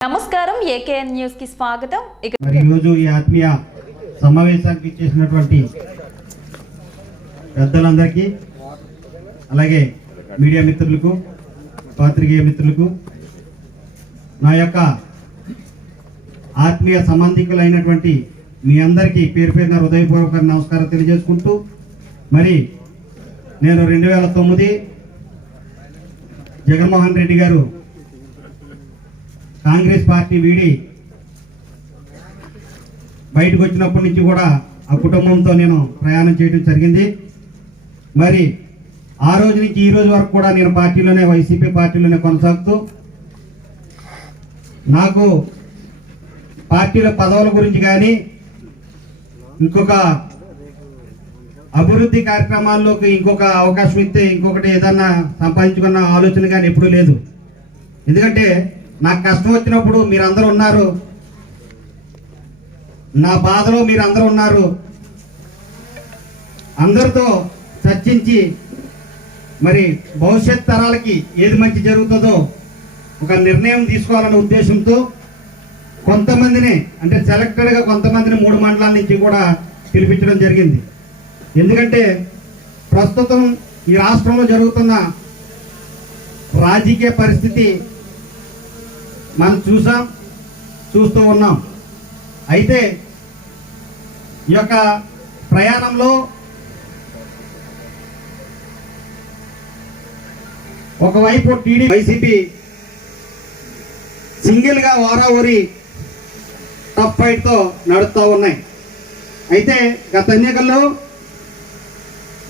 నమస్కారం ఏకేఎన్ న్యూస్కి స్వాగతం. ఇక ఈరోజు ఈ ఆత్మీయ సమావేశానికి ఇచ్చేసినటువంటి పెద్దలందరికీ అలాగే మీడియా మిత్రులకు పాత్రికేయ మిత్రులకు నా యొక్క ఆత్మీయ సంబంధికులైనటువంటి మీ అందరికీ పేరు పేరున హృదయపూర్వక నమస్కారం తెలియజేసుకుంటూ మరి నేను రెండు వేల తొమ్మిది జగన్మోహన్ రెడ్డి గారు కాంగ్రెస్ పార్టీ వీడి బయటకు వచ్చినప్పటి నుంచి కూడా ఆ కుటుంబంతో నేను ప్రయాణం చేయడం జరిగింది. మరి ఆ రోజు నుంచి ఈ రోజు వరకు కూడా నేను పార్టీలోనే వైసీపీ పార్టీలోనే కొనసాగుతూ నాకు పార్టీల పదవుల గురించి కానీ ఇంకొక అభివృద్ధి కార్యక్రమాల్లోకి ఇంకొక అవకాశం ఇస్తే ఇంకొకటి ఏదన్నా సంపాదించుకున్న ఆలోచన కానీ ఎప్పుడూ లేదు. ఎందుకంటే నాకు కష్టం వచ్చినప్పుడు మీరందరూ ఉన్నారు. నా బాధలో మీరందరూ ఉన్నారు. అందరితో చర్చించి మరి భవిష్యత్ తరాలకి ఏది మంచి జరుగుతుందో ఒక నిర్ణయం తీసుకోవాలనే ఉద్దేశంతో కొంతమందిని అంటే సెలెక్టెడ్గా కొంతమందిని మూడు మండలాల నుంచి కూడా పిలిపించడం జరిగింది. ఎందుకంటే ప్రస్తుతం ఈ రాష్ట్రంలో జరుగుతున్న రాజకీయ పరిస్థితి మనం చూసాం చూస్తూ ఉన్నాం. అయితే ఈ యొక్క ప్రయాణంలో ఒకవైపు టీడీ వైసీపీ సింగిల్గా వారావరి టఫ్ ఫైట్తో నడుస్తూ ఉన్నాయి. అయితే గత ఎన్నికల్లో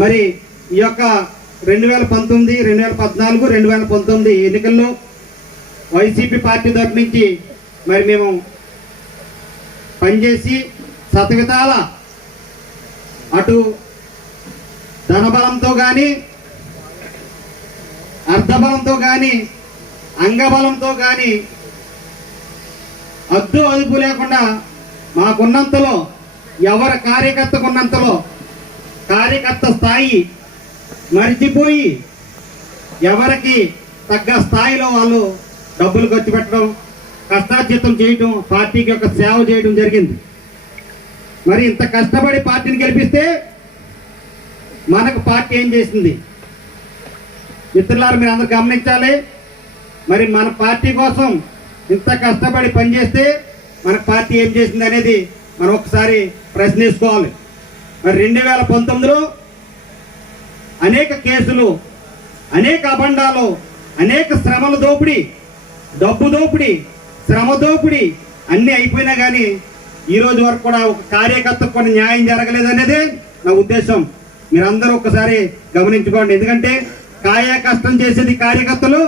మరి ఈ యొక్క రెండు వేల పంతొమ్మిది రెండు వేల పద్నాలుగు రెండు వేల పంతొమ్మిది ఎన్నికల్లో వైసీపీ పార్టీ తరపు నుంచి మరి మేము పనిచేసి సతవితాల అటు ధనబలంతో కానీ అర్ధబలంతో కానీ అంగబలంతో కానీ అద్దు అదుపు లేకుండా మాకున్నంతలో ఎవరి కార్యకర్తకు ఉన్నంతలో కార్యకర్త స్థాయి మర్చిపోయి ఎవరికి తగ్గ స్థాయిలో వాళ్ళు డబ్బులు ఖర్చు పెట్టడం కష్టార్జితం చేయటం పార్టీకి యొక్క సేవ చేయడం జరిగింది. మరి ఇంత కష్టపడి పార్టీని గెలిపిస్తే మనకు పార్టీ ఏం చేసింది? మిత్రులారు మీరు అందరు గమనించాలి. మరి మన పార్టీ కోసం ఇంత కష్టపడి పనిచేస్తే మన పార్టీ ఏం చేసింది అనేది మనం ఒకసారి ప్రశ్నించుకోవాలి. మరి రెండు వేల పంతొమ్మిదిలో అనేక కేసులు అనేక అబండాలు అనేక శ్రమల దోపిడీ డబ్బు దోపిడీ శ్రమ దోపిడీ అన్నీ అయిపోయినా కానీ ఈ రోజు వరకు కూడా ఒక కార్యకర్తకు కూడా న్యాయం జరగలేదనేదే నా ఉద్దేశం. మీరందరూ ఒకసారి గమనించుకోండి. ఎందుకంటే కాయ కష్టం చేసేది కార్యకర్తలు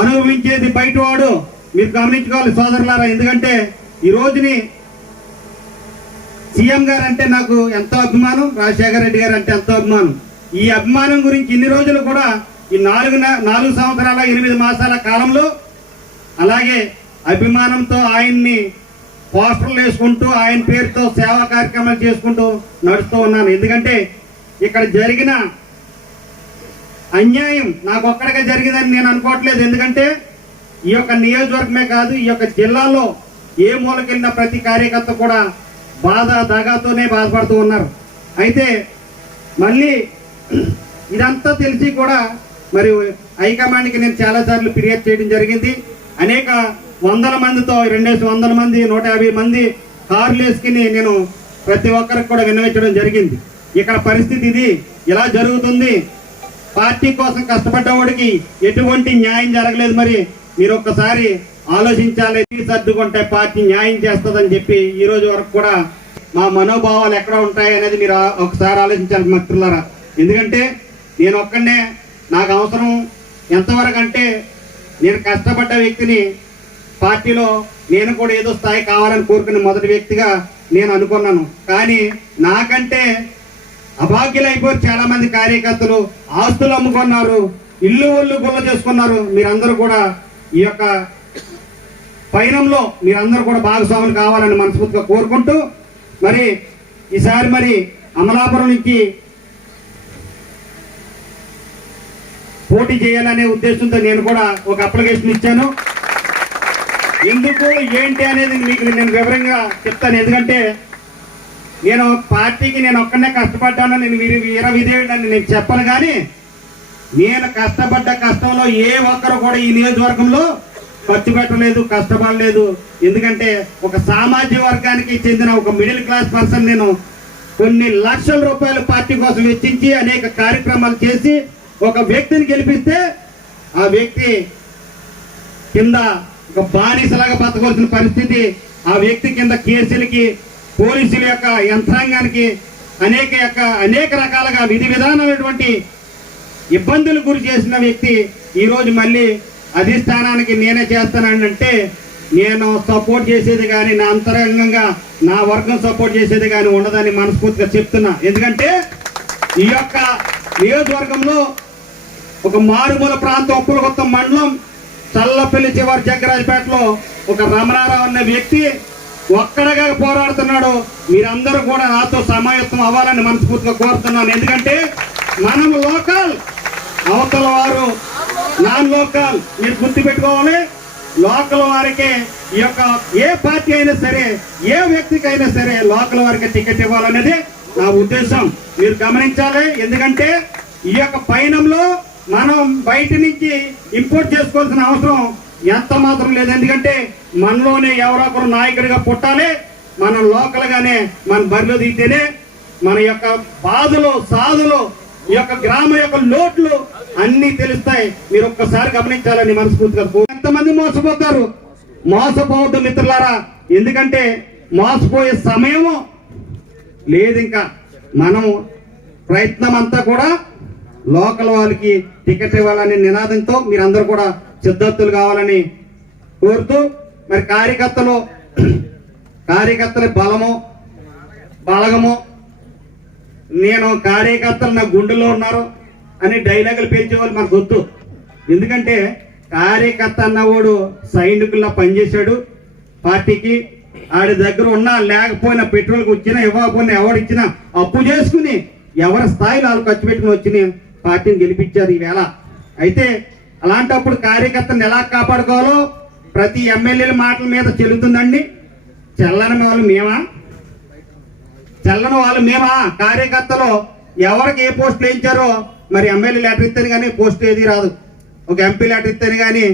అనుభవించేది బయటవాడు. మీరు గమనించుకోవాలి సోదరులారా ఎందుకంటే ఈ రోజుని సీఎం గారు అంటే నాకు ఎంతో అభిమానం రాజశేఖర రెడ్డి గారు అంటే ఎంతో అభిమానం. ఈ అభిమానం గురించి ఇన్ని రోజులు కూడా ఈ నాలుగు నాలుగు సంవత్సరాల ఎనిమిది మాసాల కాలంలో అలాగే అభిమానంతో ఆయన్ని పోస్టర్లు వేసుకుంటూ ఆయన పేరుతో సేవా కార్యక్రమాలు చేసుకుంటూ నడుస్తూ ఉన్నాను. ఎందుకంటే ఇక్కడ జరిగిన అన్యాయం నాకు ఒక్కడిగా జరిగిందని నేను అనుకోవట్లేదు. ఎందుకంటే ఈ యొక్క నియోజకవర్గమే కాదు ఈ యొక్క జిల్లాలో ఏ మూలకెళ్ళిన ప్రతి కార్యకర్త కూడా బాధ దగాతోనే బాధపడుతూ ఉన్నారు. అయితే మళ్ళీ ఇదంతా తెలిసి కూడా మరి హైకమాండ్కి నేను చాలాసార్లు ఫిర్యాదు చేయడం జరిగింది. అనేక వందల మందితో రెండేసి వందల మంది నూట యాభై మంది కార్లు వేసుకుని నేను ప్రతి ఒక్కరికి కూడా విన్నవించడం జరిగింది. ఇక్కడ పరిస్థితి ఇది ఇలా జరుగుతుంది. పార్టీ కోసం కష్టపడ్డవాడికి ఎటువంటి న్యాయం జరగలేదు మరి. మీరు ఒక్కసారి ఆలోచించాలి సర్దుకుంటే పార్టీ న్యాయం చేస్తుందని చెప్పి ఈ రోజు వరకు కూడా మా మనోభావాలు ఎక్కడ ఉంటాయి అనేది మీరు ఒకసారి ఆలోచించాలి మిత్రులారా. ఎందుకంటే నేను ఒక్కడే నాకు అవసరం ఎంతవరకు అంటే నేను కష్టపడ్డ వ్యక్తిని పార్టీలో నేను కూడా ఏదో స్థాయి కావాలని కోరుకునే మొదటి వ్యక్తిగా నేను అనుకున్నాను. కానీ నాకంటే అభాగ్యులైపోయారు చాలా మంది కార్యకర్తలు ఆస్తులు అమ్ముకున్నారు ఇల్లు ఒళ్ళు గుల్ల చేసుకున్నారు. మీరందరూ కూడా ఈ యొక్క పయనంలో మీరందరూ కూడా భాగస్వాములు కావాలని మనస్ఫూర్తిగా కోరుకుంటూ మరి ఈసారి మరి అమలాపురం నుంచి పోటీ చేయాలనే ఉద్దేశంతో నేను కూడా ఒక అప్లికేషన్ ఇచ్చాను. ఎందుకు ఏంటి అనేది మీకు నేను వివరంగా చెప్తాను. ఎందుకంటే నేను పార్టీకి నేను ఒక్కనే కష్టపడ్డాను నేను వీరి వీర విధేయుడని నేను చెప్పను కానీ నేను కష్టపడ్డ కష్టంలో ఏ ఒక్కరు కూడా ఈ నియోజకవర్గంలో ఖర్చు పెట్టలేదు కష్టపడలేదు. ఎందుకంటే ఒక సామాజిక వర్గానికి చెందిన ఒక మిడిల్ క్లాస్ పర్సన్ నేను కొన్ని లక్షల రూపాయలు పార్టీ కోసం వెచ్చించి అనేక కార్యక్రమాలు చేసి ఒక వ్యక్తిని గెలిపిస్తే ఆ వ్యక్తి కింద ఒక బానిసలాగా బతకవలసిన పరిస్థితి ఆ వ్యక్తి కింద కేసులకి పోలీసుల యొక్క యంత్రాంగానికి అనేక యొక్క అనేక రకాలుగా విధి విధానమైనటువంటి ఇబ్బందులు గురి చేసిన వ్యక్తి ఈరోజు మళ్ళీ అధిష్టానానికి నేనే చేస్తానంటే నేను సపోర్ట్ చేసేది కానీ నా అంతరంగంగా నా వర్గం సపోర్ట్ చేసేది కానీ ఉండదని మనస్ఫూర్తిగా చెప్తున్నా. ఎందుకంటే ఈ యొక్క నియోజకవర్గంలో ఒక మారుమూల ప్రాంతం ఉప్పులకొత్త మండలం చల్లపల్లి చివరి జగ్గరాజపేటలో ఒక రమణారావు అనే వ్యక్తి ఒక్కడగా పోరాడుతున్నాడు. మీరందరూ కూడా నాతో సమాయత్తం అవ్వాలని మనస్ఫూర్తిగా కోరుతున్నాను. ఎందుకంటే మనము లోకల్. అవతల వారు నాన్ లోకల్ మీరు గుర్తు పెట్టుకోవాలి. లోకల్ వారికే ఈ యొక్క ఏ పార్టీ అయినా సరే ఏ వ్యక్తికి అయినా సరే లోకల్ వారికి టికెట్ ఇవ్వాలనేది నా ఉద్దేశం. మీరు గమనించాలి. ఎందుకంటే ఈ యొక్క పయనంలో మనం బయట నుంచి ఇంపోర్ట్ చేసుకోవాల్సిన అవసరం ఎంత మాత్రం లేదు. ఎందుకంటే మనలోనే ఎవరో ఒకరు నాయకుడిగా పుట్టాలి. మనం లోకల్గానే మన బరిలో దిగితేనే మన యొక్క బాధలు సాధులు ఈ యొక్క గ్రామ యొక్క లోట్లు అన్ని తెలుస్తాయి. మీరు ఒక్కసారి గమనించాలని మనస్ఫూర్తిగా ఎంతమంది మోసపోతారు? మోసపోవద్దు మిత్రులారా. ఎందుకంటే మోసపోయే సమయము లేదు ఇంకా. మనము ప్రయత్నం అంతా కూడా లోకల్ వాళ్ళకి టికెట్ ఇవ్వాలనే నినాదంతో మీరందరూ కూడా సిద్ధార్థులు కావాలని కోరుతూ మరి కార్యకర్తలు కార్యకర్తల బలము బలగము నేను కార్యకర్తలు నా గుండెలో ఉన్నారు అని డైలాగులు పెంచేవాళ్ళు మనకు వద్దు. ఎందుకంటే కార్యకర్త అన్నవాడు సైనికుల్లా పనిచేశాడు. పార్టీకి ఆడి దగ్గర ఉన్నా లేకపోయినా పెట్రోల్కి వచ్చినా ఇవ్వకపోయినా ఎవరిచ్చినా అప్పు చేసుకుని ఎవరి స్థాయిలో వాళ్ళు ఖర్చు పెట్టుకుని వచ్చి పార్టీని గెలిపించారు ఈవేళ. అయితే అలాంటప్పుడు కార్యకర్తను ఎలా కాపాడుకోవాలో ప్రతి ఎమ్మెల్యేల మాటల మీద చెల్లుతుందండి. చెల్లని వాళ్ళు మేమా? చల్లని వాళ్ళు మేమా? కార్యకర్తలు. ఎవరికి ఏ పోస్టులు వేయించారో? మరి ఎమ్మెల్యే లెటర్ ఇస్తేనే కానీ పోస్ట్ ఏది రాదు. ఒక ఎంపీ లెటర్ ఇస్తేనే కానీ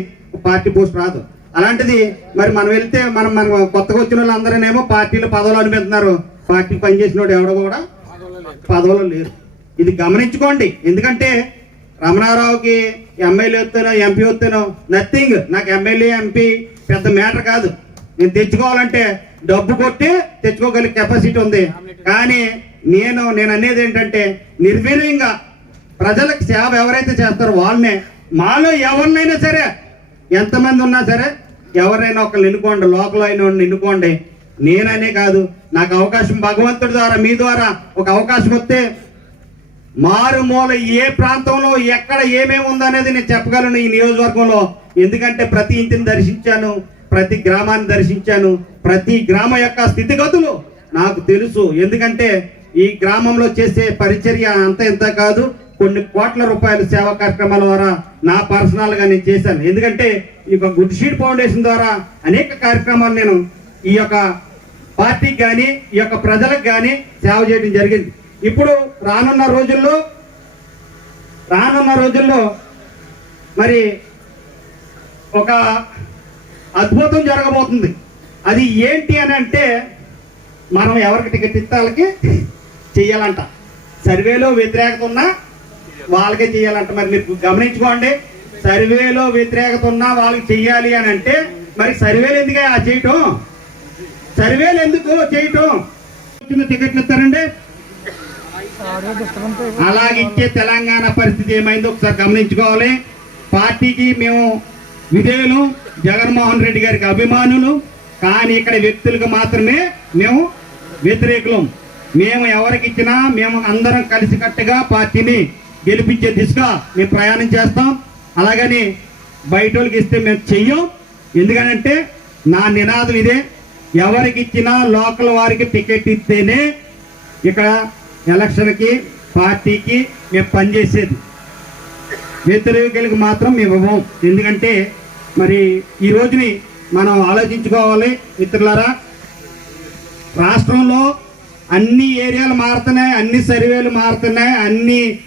పార్టీ పోస్ట్ రాదు. అలాంటిది మరి మనం వెళ్తే మనం మనం కొత్తగా వచ్చిన వాళ్ళందరూనేమో పార్టీలు పదవులు అనిపిస్తున్నారు పార్టీ పనిచేసిన వాడు ఎవడో కూడా పదవులు లేరు. ఇది గమనించుకోండి. ఎందుకంటే రమణారావుకి ఎమ్మెల్యే వస్తేనో ఎంపీ వస్తేనో నథింగ్ నాకు ఎమ్మెల్యే ఎంపీ పెద్ద మ్యాటర్ కాదు. నేను తెచ్చుకోవాలంటే డబ్బు కొట్టి తెచ్చుకోగలిగే కెపాసిటీ ఉంది. కానీ నేను నేను అనేది ఏంటంటే నిర్వీర్యంగా ప్రజలకు సేవ ఎవరైతే చేస్తారో వాళ్ళనే మాలో ఎవరినైనా సరే ఎంతమంది ఉన్నా సరే ఎవరైనా ఒకళ్ళు ఎన్నుకోండి లోకల్ అయిన ఎన్నుకోండి. నేననే కాదు నాకు అవకాశం భగవంతుడి ద్వారా మీ ద్వారా ఒక అవకాశం వస్తే మారుమూల ఏ ప్రాంతంలో ఎక్కడ ఏమేమి ఉందనేది నేను చెప్పగలను ఈ నియోజకవర్గంలో. ఎందుకంటే ప్రతి ఇంటిని దర్శించాను ప్రతి గ్రామాన్ని దర్శించాను. ప్రతి గ్రామ యొక్క స్థితిగతులు నాకు తెలుసు. ఎందుకంటే ఈ గ్రామంలో చేసే పరిచర్య అంత ఇంత కాదు. కొన్ని కోట్ల రూపాయల సేవా కార్యక్రమాల ద్వారా నా పర్సనల్గా నేను చేశాను. ఎందుకంటే ఈ యొక్క గుడ్ షీట్ ఫౌండేషన్ ద్వారా అనేక కార్యక్రమాలు నేను ఈ యొక్క పార్టీకి కానీ ఈ యొక్క ప్రజలకు కానీ సేవ చేయడం జరిగింది. ఇప్పుడు రానున్న రోజుల్లో రానున్న రోజుల్లో మరి ఒక అద్భుతం జరగబోతుంది. అది ఏంటి అని అంటే మనం ఎవరికి టికెట్ ఇస్తే వాళ్ళకి చెయ్యాలంట. సర్వేలో వ్యతిరేకత ఉన్నా వాళ్ళకే చెయ్యాలంట. మరి మీరు గమనించుకోండి సర్వేలో వ్యతిరేకత ఉన్నా వాళ్ళకి చెయ్యాలి అని అంటే మరి సర్వేలు ఎందుకే ఆ చేయటం? సర్వేలు ఎందుకు చేయటం? చిన్న టికెట్లు ఇస్తారండి. అలాగిచ్చే తెలంగాణ పరిస్థితి ఏమైందో ఒకసారి గమనించుకోవాలి. పార్టీకి మేము విధేయులు జగన్మోహన్ రెడ్డి గారికి అభిమానులు కానీ ఇక్కడ వ్యక్తులకు మాత్రమే మేము వ్యతిరేకులం. మేము ఎవరికి ఇచ్చినా మేము అందరం కలిసికట్టుగా పార్టీని గెలిపించే దిశగా మేము ప్రయాణం చేస్తాం. అలాగని బయట వాళ్ళకి ఇస్తే మేము చెయ్యం. ఎందుకనంటే నా నినాదం ఇదే. ఎవరికి ఇచ్చినా లోకల్ వారికి టికెట్ ఇస్తేనే ఇక్కడ ఎలక్షన్కి పార్టీకి మేము పనిచేసేది. వ్యతిరేకులకు మాత్రం మేము ఇవ్వం ఎందుకంటే మరి ఈ రోజుని మనం ఆలోచించుకోవాలి మిత్రులారా. రాష్ట్రంలో అన్ని ఏరియాలు మారుతున్నాయి అన్ని సర్వేలు మారుతున్నాయి అన్ని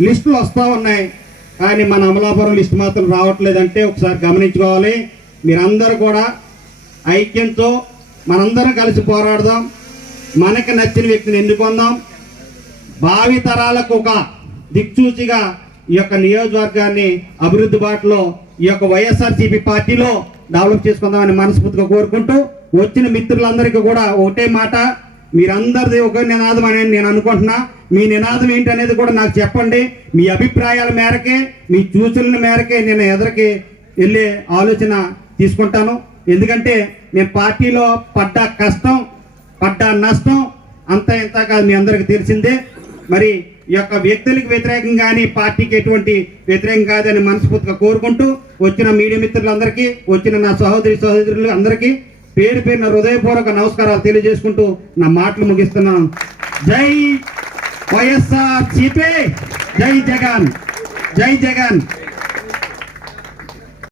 లిస్టులు వస్తూ ఉన్నాయి. కానీ మన అమలాపురం లిస్ట్ మాత్రం రావట్లేదంటే ఒకసారి గమనించుకోవాలి. మీరందరూ కూడా ఐక్యంతో మనందరం కలిసి పోరాడదాం. మనకు నచ్చిన వ్యక్తిని ఎన్నుకుందాం. భావి తరాలకు ఒక దిక్చూచిగా ఈ యొక్క నియోజకవర్గాన్ని అభివృద్ధి బాటలో ఈ యొక్క వైఎస్ఆర్సీపీ పార్టీలో డెవలప్ చేసుకుందామని మనస్ఫూర్తిగా కోరుకుంటూ వచ్చిన మిత్రులందరికీ కూడా ఒకటే మాట. మీరందరిది ఒక నినాదం అని నేను అనుకుంటున్నా. మీ నినాదం ఏంటి అనేది కూడా నాకు చెప్పండి. మీ అభిప్రాయాల మేరకే మీ సూచనల మేరకే నేను ఎదరికి వెళ్ళే ఆలోచన తీసుకుంటాను. ఎందుకంటే నేను పార్టీలో పడ్డ కష్టం పడ్డ నష్టం అంత ఇంత కాదు మీ అందరికి తెలిసిందే. మరి ఈ యొక్క వ్యక్తులకు వ్యతిరేకం కానీ పార్టీకి ఎటువంటి వ్యతిరేకం కాదని మనస్ఫూర్తిగా కోరుకుంటూ వచ్చిన మీడియా మిత్రులందరికీ వచ్చిన నా సహోదరి సహోదరులు అందరికీ పేరు పేరున హృదయపూర్వక నమస్కారాలు తెలియజేసుకుంటూ నా మాటలు ముగిస్తున్నాను. జై వైఎస్ఆర్ సిపి జై జగన్! జై జగన్!